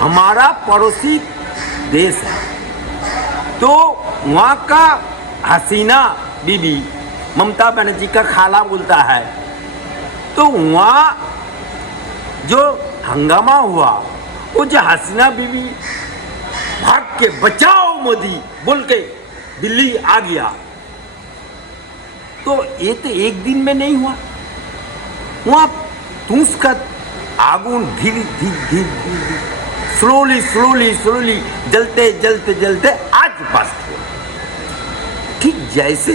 हमारा पड़ोसी देश है, तो वहाँ का हसीना बीबी ममता बनर्जी का खाला बोलता है, तो वहाँ जो हंगामा हुआ, वो जो हसीना बीबी भाग के बचाओ मोदी बोल के दिल्ली आ गया, तो ये तो एक दिन में नहीं हुआ। वहाँ तूस का आगुन धीरे धीरे स्लोली जलते जलते जलते आज बस्ट हुआ। ठीक जैसे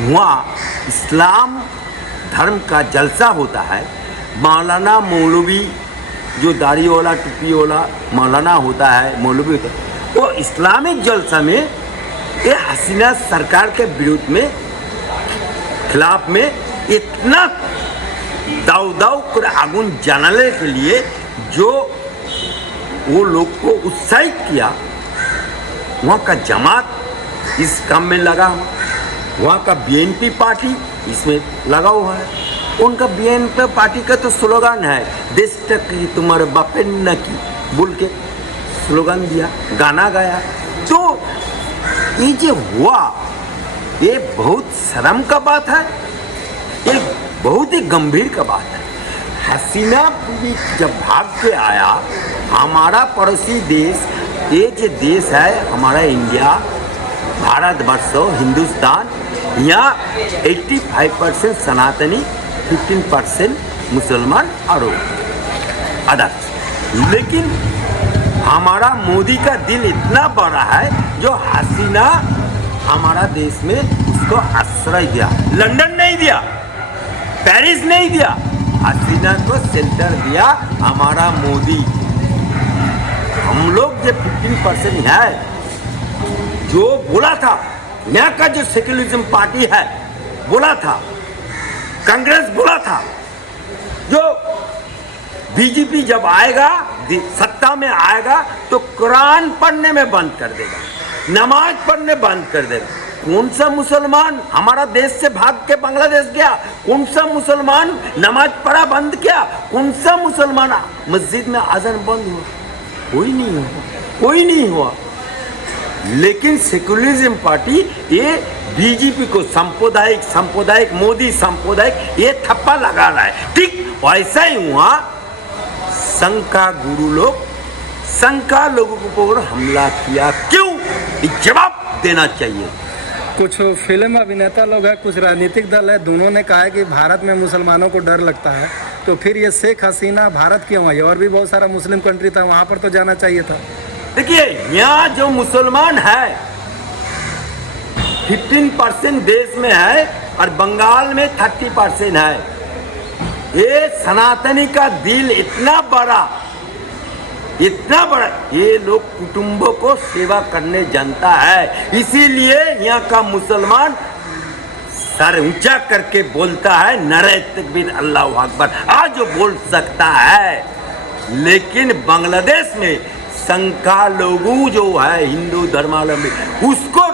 वहाँ इस्लाम धर्म का जलसा होता है, मौलाना मौलवी जो दाढ़ी वाला टोपी वाला मौलाना होता है, मौलवी होता है, वो इस्लामिक जलसा में ये हसीना सरकार के विरोध में खिलाफ में इतना दाव कर आगुन जलाने के लिए जो वो लोग को उत्साहित किया, वहाँ का जमात इस काम में लगा हुआ, वहाँ का बीएनपी पार्टी इसमें लगा हुआ है। उनका बीएनपी पार्टी का तो स्लोगन है देश तक की तुम्हारे बापे न की बोल के स्लोगन दिया, गाना गाया। तो ये जो हुआ ये बहुत शर्म का बात है, ये बहुत ही गंभीर का बात है। हसीना बीबी जब भाग के आया, हमारा पड़ोसी देश, ये जो देश है हमारा इंडिया, भारतवर्ष, हिंदुस्तान, यहाँ 85% सनातनी, 15% मुसलमान और अदर्स। लेकिन हमारा मोदी का दिल इतना बड़ा है जो हसीना हमारा देश में उसको आश्रय दिया, लंदन नहीं दिया, पेरिस नहीं दिया, हसीना को सेंटर दिया हमारा मोदी। हम लोग जो 15% है, जो बोला था यहाँ का जो सेक्युलरिज्म पार्टी है बोला था, कांग्रेस बोला था, जो बीजेपी जब आएगा सत्ता में आएगा तो कुरान पढ़ने में बंद कर देगा, नमाज पढ़ने बंद कर देगा। कौन सा मुसलमान हमारा देश से भाग के बांग्लादेश गया? कौन सा मुसलमान नमाज पढ़ा बंद किया? कौन सा मुसलमान मस्जिद में आज़ान बंद हुआ? कोई नहीं हुआ, कोई नहीं हुआ। लेकिन सेक्युलरिज्म पार्टी ये बीजेपी को सांप्रदायिक मोदी सांप्रदायिक ये थप्पा लगा रहा है। ठीक वैसा ही हुआ, संघ का गुरु लोग संघ का लोगों के ऊपर हमला किया, क्यों? जवाब देना चाहिए। कुछ फिल्म अभिनेता लोग हैं, कुछ राजनीतिक दल है, दोनों ने कहा है कि भारत में मुसलमानों को डर लगता है, तो फिर ये शेख हसीना भारत क्यों आई? और भी बहुत सारा मुस्लिम कंट्री था, वहाँ पर तो जाना चाहिए था। देखिए यहाँ जो मुसलमान है 15% देश में है और बंगाल में 30% है। ये सनातनी का दिल इतना बड़ा, ये लोग कुटुंबों को सेवा करने जानता है, इसीलिए यहाँ का मुसलमान सर ऊंचा करके बोलता है नारे तकबीर अल्लाहू अकबर, आज जो बोल सकता है। लेकिन बांग्लादेश में संख्या लोगों जो है हिंदू धर्मावलंबी, उसको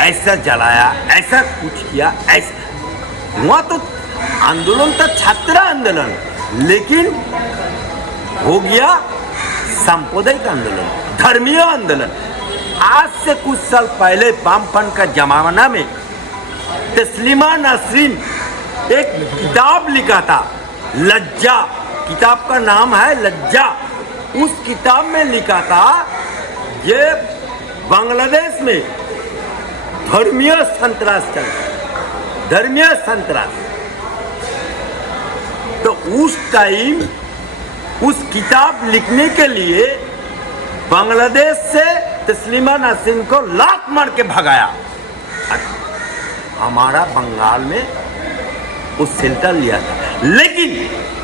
ऐसा जलाया, ऐसा कुछ किया, ऐसा हुआ। तो आंदोलन था छात्र आंदोलन, लेकिन हो गया सांप्रदायिक आंदोलन, धर्मीय आंदोलन। आज से कुछ साल पहले वामपंथ का जमाना में तस्लीमा नसरीन एक किताब लिखा था, लज्जा, किताब का नाम है लज्जा। उस किताब में लिखा था ये बांग्लादेश में धर्मीय संतरास चल रहा है, धर्मीय संतरास। तो उस टाइम उस किताब लिखने के लिए बांग्लादेश से तस्लीमा नसरीन को लात मार के भगाया। हमारा बंगाल में उस सेंटर लिया था। लेकिन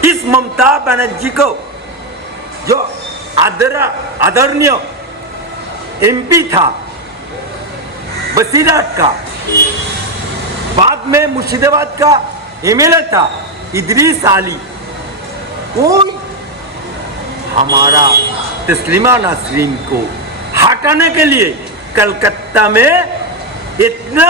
इस ममता बनर्जी को जो आदरणीय एमपी था बसीरहाट का, बाद में मुर्शिदाबाद का एमएलए था इदरीस आली, कोई हमारा तस्लीमा नसरीन को हटाने के लिए कलकत्ता में इतना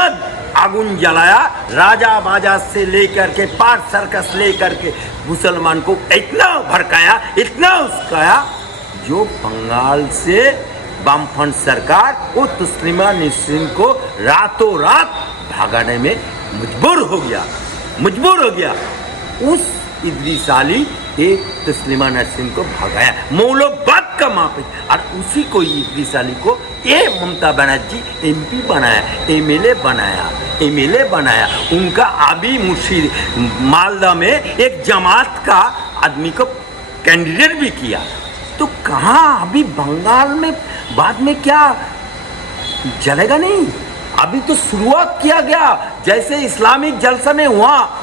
आगुन जलाया, राजा बाजा से लेकर के पार्क सर्कस लेकर के मुसलमान को इतना भड़काया, इतना उस्काया, जो बंगाल से वामफ्रंट सरकार वो तस्लीमा नसरीन को रातों रात भगाने में मजबूर हो गया। उस इदरीस अली एक तस्लीमा नसरीन को भगाया, मौलवाद का माफी, और उसी को इदरीस अली को ये ममता बनर्जी एमपी बनाया, एमएलए बनाया। उनका अभी मुर्शिद मालदा में एक जमात का आदमी को कैंडिडेट भी किया। तो कहाँ अभी बंगाल में बाद में क्या चलेगा? नहीं, अभी तो शुरुआत किया गया। जैसे इस्लामिक जलसा में वहाँ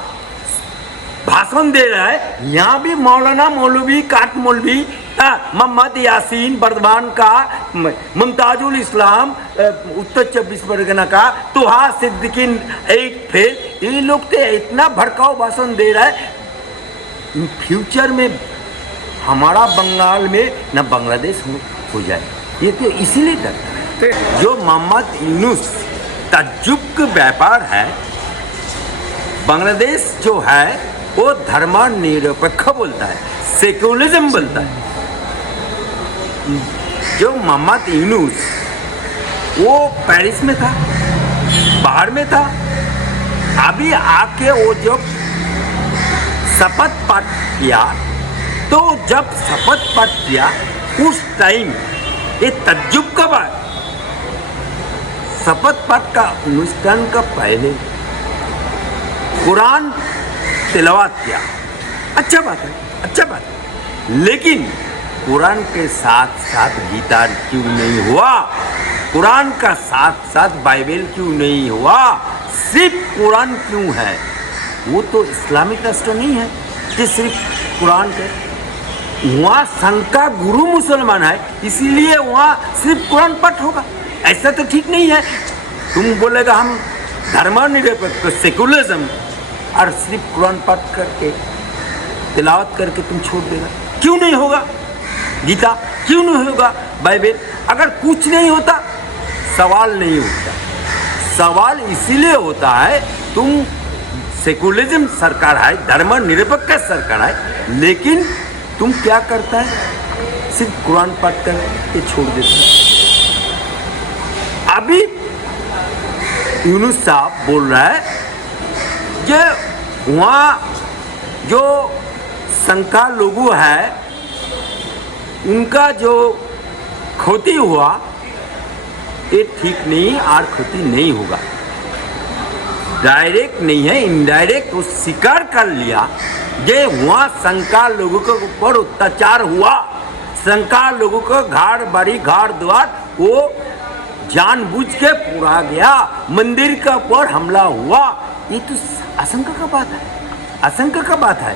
भाषण दे रहा है, यहाँ भी मौलाना मौलवी काट मौलवी मोहम्मद यासीन बर्दवान का, मुमताजुल इस्लाम उत्तर 24 परगना का, तोहा सिद्दीकीन एक फेल, ये लोग तो इतना भड़काऊ भाषण दे रहा है। इन फ्यूचर में हमारा बंगाल में न बांग्लादेश हो जाए, ये तो इसीलिए डरता है। जो मोहम्मद यूनुस तज्जुब का व्यापार है, बांग्लादेश जो है वो धर्मनिरपेक्ष बोलता है, सेक्युलरिज्म बोलता है। जो मोहम्मद यूनुस वो पेरिस में था, बाहर में था, अभी आके वो जब शपथ पाठ किया, तो जब शपथ पाठ किया उस टाइम ये तज्जुब कब आया? शपथ पाठ का अनुष्ठान का पहले कुरान तिलावत किया, अच्छा बात है, लेकिन कुरान के साथ साथ गीता क्यों नहीं हुआ? कुरान का साथ साथ बाइबल क्यों नहीं हुआ? सिर्फ कुरान क्यों है? वो तो इस्लामिक राष्ट्र नहीं है कि सिर्फ कुरान के, वहाँ संघ का गुरु मुसलमान है, इसीलिए वहाँ सिर्फ कुरान पाठ होगा। ऐसा तो ठीक नहीं है। तुम बोलेगा हम धर्मनिरपेक्ष सेकुलरिज्म, और सिर्फ कुरान पाठ करके तिलावत करके तुम छोड़ देगा। क्यों नहीं होगा गीता? क्यों नहीं होगा बाइबल? अगर कुछ नहीं होता सवाल नहीं होता। सवाल इसीलिए होता है, तुम सेकुलरिज्म सरकार है, धर्मनिरपेक्ष सरकार है, लेकिन तुम क्या करता है? सिर्फ कुरान पाठ करके छोड़ देता है। अभी यूनुस साहब बोल रहा है कि वहाँ जो शंका लोगों है उनका जो क्षति हुआ ये ठीक नहीं, और क्षति नहीं होगा। डायरेक्ट नहीं है, इनडायरेक्ट वो स्वीकार कर लिया ये वहाँ शंका लोगों के ऊपर अत्याचार हुआ, शंका लोगों को घर बाड़ी घर द्वार वो जानबूझ के पूरा गया, मंदिर के ऊपर हमला हुआ। ये तो आशंका का बात है, आशंका का बात है।